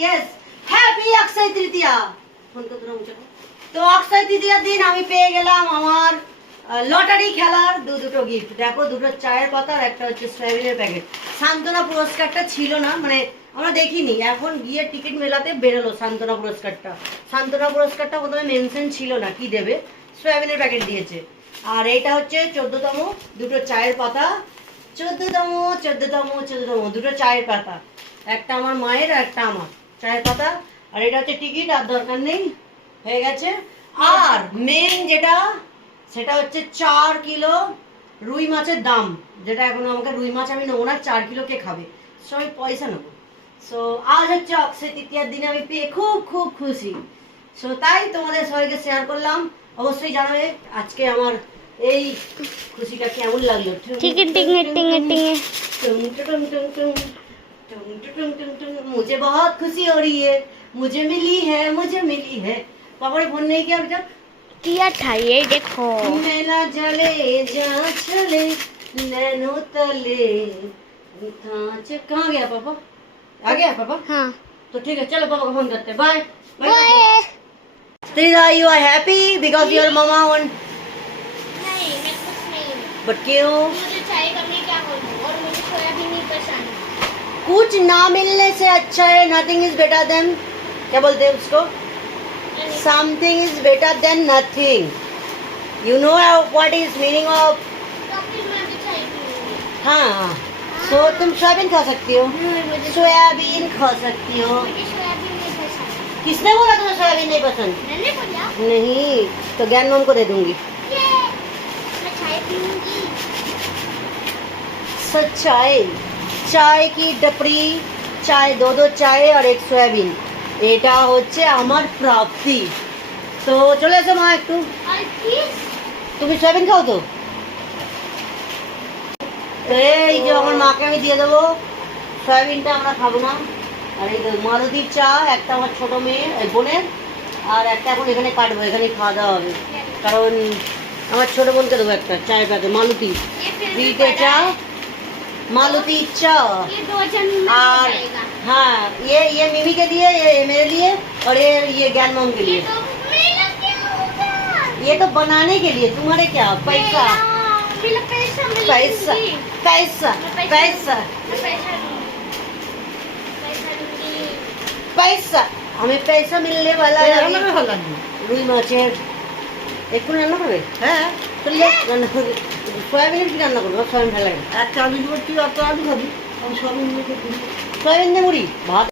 Yes, happy Akshaya Tritiya. Phone তো তোরা মুছে দাও। তো অক্ষয় তৃতীয়ার দিন আমি পেয়ে গেলাম আমার লটারি খেলার দুটো গিফট। দেখো, দুটো চায়ের পাতা আর একটা হচ্ছে সয়াবিনের প্যাকেট। সান্ত্বনা পুরস্কারটা ছিল না, মানে আমরা দেখিনি, এখন গিয়ে টিকিট মেলাতে বেরোলো সান্ত্বনা পুরস্কারটা। সান্ত্বনা পুরস্কারটা প্রথমে মেনশন ছিল না কি দেবে, সয়াবিনের প্যাকেট দিয়েছে। আর এটা হচ্ছে 14তম, দুটো চায়ের পাতা। 14তম দুটো চায়ের পাতা, একটা আমার মায়ের আর একটা আমার চায়ের পাতা। আর এটা হচ্ছে টিকিট, আর দরকার নেই, হয়ে গেছে। আর মেন যেটা, সেটা হচ্ছে 4 কিলো রুই মাছের দাম, যেটা এখন আমাকে রুই মাছ আমি নেবো না, 4 কিলো কে খাবে, সো আমি পয়সা নেবো। সো আজ হচ্ছে অক্ষয় তৃতীয়ার দিনে আমি পেয়ে খুব খুব খুশি। সো তাই তোমাদের সবাইকে শেয়ার করলাম। অবশ্যই জানাবে আজকে আমার এই খুশিটা কেমন লাগলো। টিকিট টিঙে টিঙে টিঙে मुझे बहुत खुशी हो रही है, मुझे मिली है। पापा ने फोन नहीं किया अभी तक? किया था ये देखो। मेला जले जा चले नैनो तले कहाँ गया पापा? आ गया पापा? हाँ। तो ठीक है, चलो पापा को फोन करते हैं। Bye bye. Trida, you are happy because your mama want, नहीं, मैं खुश नहीं हूँ। but क्यों? मुझे चाय कमी क्या बोलूँ, और मुझे सोयाबीन नहीं पसंद। कुछ ना मिलने से अच्छा है, nothing is better than, क्या बोलते हैं उसको, something is better than nothing. You know what is meaning of, तो फिर मैं भी चाय पीऊँगी। हाँ। सो तुम सोयाबीन खा सकती हो, सोयाबीन खा सकती हो। मुझे सोयाबीन नहीं पसंद। किसने बोला तुम्हें सोयाबीन नहीं पसंद? मैंने बोला। नहीं, तो ज्ञान मम को दे दूंगी। ये मैं चाय पीऊँगी। सच्चाई, চায় কি ডপরি, চায় দো চায় আর এক সোয়াবিন, এটা হচ্ছে আমার প্রাপ্তি। তো চলে এসো মা একটু, और फिर তুমি সোয়াবিন খাও তো? এই যে আমার মাকে আমি দিয়ে দেবো, সয়াবিনটা আমরা খাবো না। আর এই মালতির চা একটা আমার ছোট মেয়ে বোনের, আর একটা এখন এখানে কাটবো, এখানে খাওয়া দাওয়া হবে, কারণ আমার ছোট বোনকে দেবো একটা চায়ের প্যাকেট মালতি ये फिर भी ফ্রিতে बड़ा চা, है। मालुती चा। ये 2 जन में हो और जाएगा। हाँ, ये मिमी के लिए, ये मेरे लिए, और ये ज्ञान मम के ये लिए। तो मेरा क्या होगा? ये तो बनाने के लिए, तुम्हारे क्या पैसा, मेरा पैसा मैं पैसा लूंगी। पैसा मैं पैसा मैं पैसा लूंगी। पैसा लूंगी। पैसा, हमें पैसा मिलने वाला है। রুই মাছের একটু রান্না করবে? হ্যাঁ, চলে রান্না করবে। সয়াবিনের কি রান্না করবো? সয়াবিন ভালো লাগে। একটা আলু করছি, একটা আলু খাবি, আমি সয়াবিন দিয়ে মুড়ি ভাত।